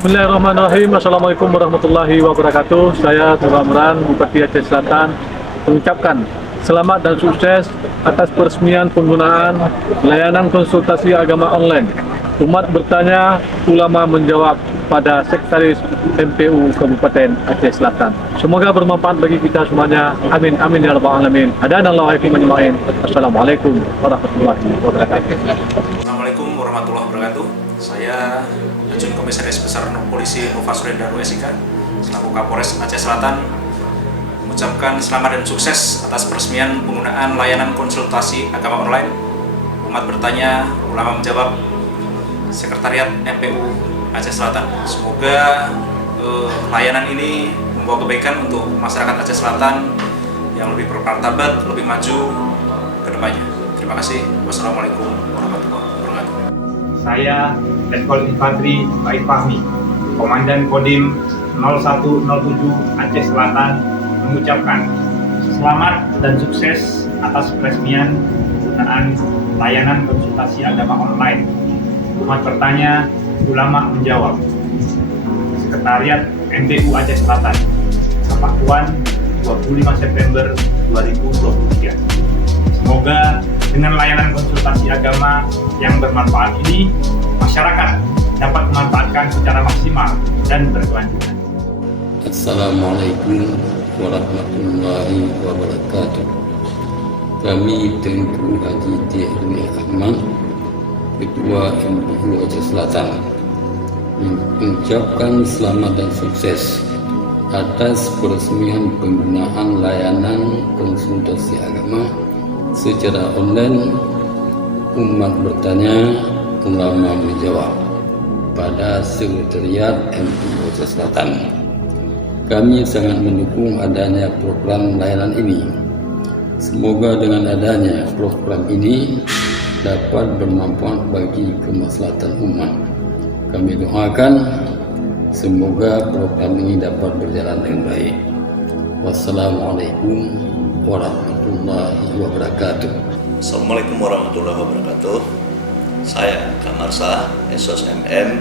Bismillahirrahmanirrahim. Assalamualaikum warahmatullahi wabarakatuh. Saya Tuan Amran, Bupati Aceh Selatan, mengucapkan selamat dan sukses atas peresmian penggunaan layanan konsultasi agama online. Umat bertanya, ulama menjawab pada Sekretaris MPU Kabupaten Aceh Selatan. Semoga bermanfaat bagi kita semuanya. Amin amin ya rabbal alamin. Hadanallahu wa iyyakum. Assalamualaikum warahmatullahi wabarakatuh. Assalamualaikum warahmatullahi wabarakatuh. Saya Ajun Komisaris Besar Polisi Nova Surendaru SIK selaku Kapolres Aceh Selatan mengucapkan selamat dan sukses atas peresmian penggunaan layanan konsultasi agama online. Umat bertanya, ulama menjawab, Sekretariat MPU Aceh Selatan. Semoga layanan ini membawa kebaikan untuk masyarakat Aceh Selatan yang lebih bermartabat, lebih maju ke depannya. Terima kasih. Wassalamualaikum warahmatullahi wabarakatuh. Saya Letkol Infantri Baik Fahmi, Komandan Kodim 0107 Aceh Selatan, mengucapkan selamat dan sukses atas peresmian penggunaan layanan konsultasi agama online. Umat bertanya, ulama menjawab. Sekretariat MPU Aceh Selatan, Kapakuan 25 September 2023. Semoga dengan layanan konsultasi agama yang bermanfaat ini, masyarakat dapat memanfaatkan secara maksimal dan berkelanjutan. Assalamualaikum warahmatullahi wabarakatuh. Kami Tengku Haji T.H. Ahmad, Ketua MPU Aceh Selatan, mengucapkan selamat dan sukses atas peresmian penggunaan layanan konsultasi agama secara online. Umat bertanya, ulama menjawab pada Sekretariat MPU Aceh Selatan. Kami sangat mendukung adanya program layanan ini. Semoga dengan adanya program ini dapat bermanfaat bagi kemaslahatan umat. Kami doakan semoga program ini dapat berjalan dengan baik. Wassalamualaikum warahmatullahi wabarakatuh. Assalamualaikum warahmatullahi wabarakatuh. Saya Kamarsa Esos MM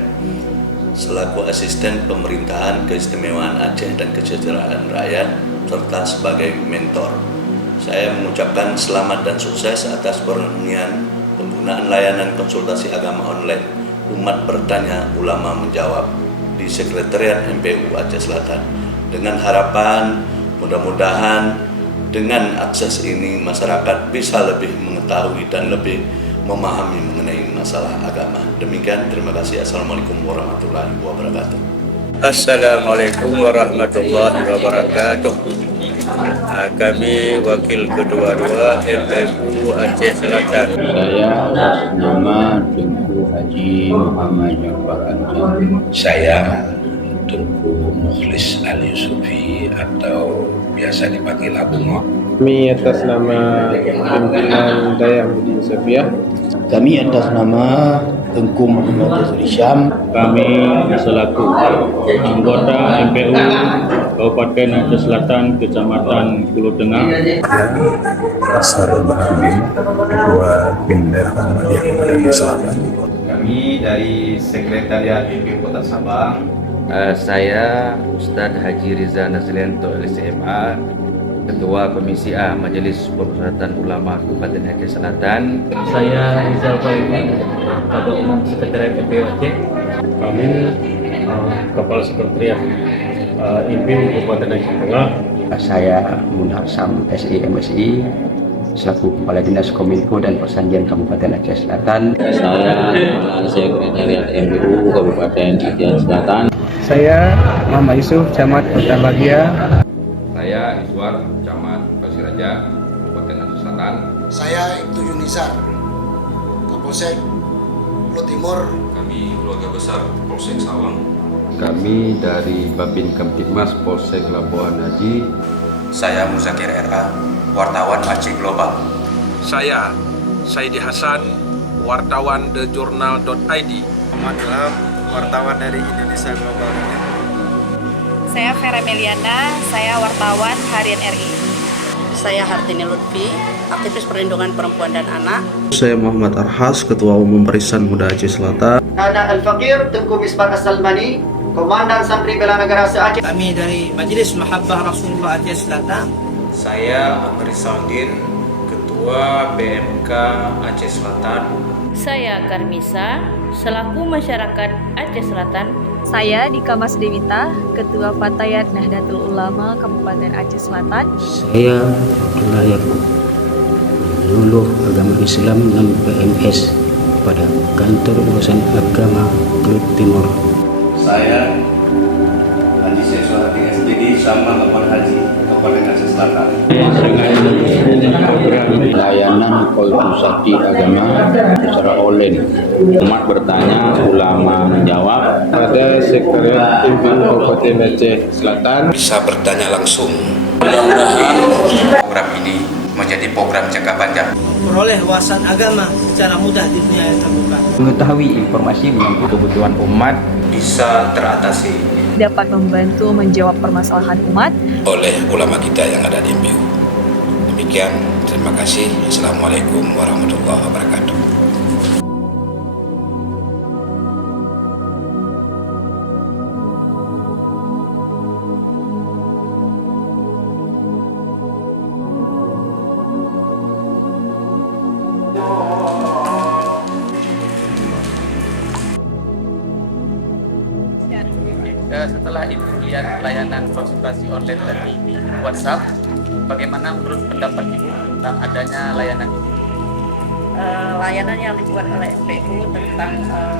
selaku Asisten Pemerintahan Keistimewaan Aceh dan Kesejahteraan Rakyat serta sebagai mentor. Saya mengucapkan selamat dan sukses atas peresmian penggunaan layanan konsultasi agama online. Umat bertanya, ulama menjawab di Sekretariat MPU Aceh Selatan. Dengan harapan mudah-mudahan dengan akses ini masyarakat bisa lebih mengetahui dan lebih memahami mengenai masalah agama. Demikian, terima kasih. Assalamualaikum warahmatullahi wabarakatuh. Assalamualaikum warahmatullahi wabarakatuh. Kami wakil kedua-dua MPU Aceh Selatan. Saya atas nama Tengku Haji Muhammad Jafar Anjani. Saya Tengku Mukhlis Ali Yusufi atau biasa dipanggil Abu Ngo. Kami atas nama pimpinan Dayak Budi Safiah. Kami atas nama Tengku Muhammad Azri Syam. Kami selaku anggota MPU Kabupaten Aceh Selatan, Kecamatan Pulau Tengah. Pasar Bahami, Ketua Pindad Muhammadiyah Kabupaten Selatan. Kami dari Sekretariat MPU Kota Sabang. Saya Ustadz Haji Riza Nazlianto LCMA, Ketua Komisi A Majelis Permusyawaratan Ulama Kabupaten Aceh Selatan. Saya Rizal Fahmi, Ketua Umum Sekretariat MPU Aceh. Kami Kepala Sekretariat MPU Kabupaten Aceh Tengah. Saya Munharsam SI MSI selaku Kepala Dinas Kominfo dan Persandian Kabupaten Aceh Selatan. Saya Sekretariat MPU Kabupaten Aceh Selatan. Saya Muhammad Yusuf, Camat Kota Bahagia. Saya Iswar, Camat Pasiraja, Kabupaten Aceh Selatan. Saya Ibtu Yunizar, Kapolsek Pulau Timur. Kami keluarga besar Polsek Sawang. Kami dari Babin Kamtibmas Polsek Labuan Haji. Saya Muzakir RA, wartawan Aceh Global. Saya Saidi Hasan, wartawan thejournal.id. Muhammad Ilham, wartawan dari Indonesia Global. Saya Vera Meliana, saya wartawan Harian RI. Saya Hartini Lutfi, aktivis perlindungan perempuan dan anak. Saya Muhammad Arhas, Ketua Umum Barisan Muda Aceh Selatan. Ana Al-Fakir Tengku Misbah As-Salmani, Komandan Santri Bela Negara se-Aceh. Kami dari Majelis Mahabbah Rasulullah Aceh Selatan. Saya Amri Saldin, Ketua BMK Aceh Selatan. Saya Karmisa, selaku masyarakat Aceh Selatan. Saya Dika Mas Dewita, Ketua Fatayat Nahdlatul Ulama Kabupaten Aceh Selatan. Saya Abdullah Yakub, penyuluh agama Islam 6 PMS pada Kantor Urusan Agama Klub Timur. Saya Haji Seswa Hati SPD sama Lapor Haji Kabupaten Aceh Selatan. Layanan konsultasi agama secara online. Umat bertanya, ulama menjawab. Pada Sekretariat Pimpinan Kabupaten Aceh Selatan bisa bertanya langsung. Mudah-mudahan program ini menjadi program jangka panjang. Peroleh wawasan agama secara mudah di dunia yang terbuka. Mengetahui informasi menyangkut kebutuhan umat Bisa teratasi. Dapat membantu menjawab permasalahan umat Oleh ulama kita yang ada di MPU. Demikian, terima kasih. Assalamualaikum warahmatullahi wabarakatuh. Setelah itu lihat layanan konsultasi online tadi di WhatsApp, bagaimana menurut pendapat Ibu tentang adanya layanan ini? Layanan yang dibuat oleh MPU tentang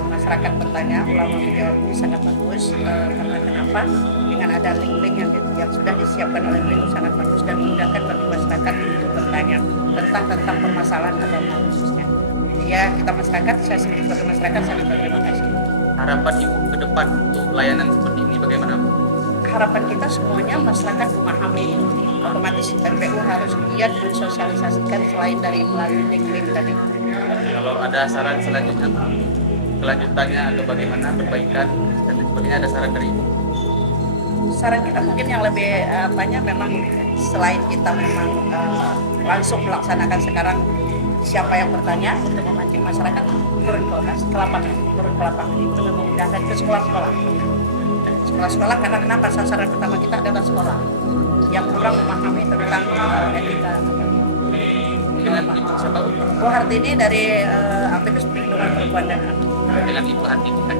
masyarakat bertanya, ulama menjawab ini sangat bagus. Karena kenapa? Dengan ada link-link yang sudah disiapkan oleh MPU sangat bagus dan memudahkan bagi masyarakat untuk bertanya tentang permasalahan agama khususnya. Ya, kita masyarakat, saya sendiri sebagai masyarakat sangat berterima kasih. Harapan Ibu ke depan untuk layanan seperti ini bagaimana? Harapan kita semuanya masyarakat memahami, otomatis MPU harus giat mensosialisasikan selain dari melalui link-link tadi. Kalau ada saran selanjutnya, kelanjutannya atau bagaimana perbaikan dan sebagainya, ada saran dari Ibu? Saran kita mungkin yang lebih memang selain kita memang langsung melaksanakan sekarang siapa yang bertanya untuk memancing masyarakat turun ke lapangan itu memudahkan ke sekolah-sekolah karena kenapa sasaran pertama kita adalah sekolah yang kurang memahami tentang etika. Dengan Ibu siapa? Bu Hartini dari aktivis perlindungan perempuan dan anak. Dengan Ibu Hartini kan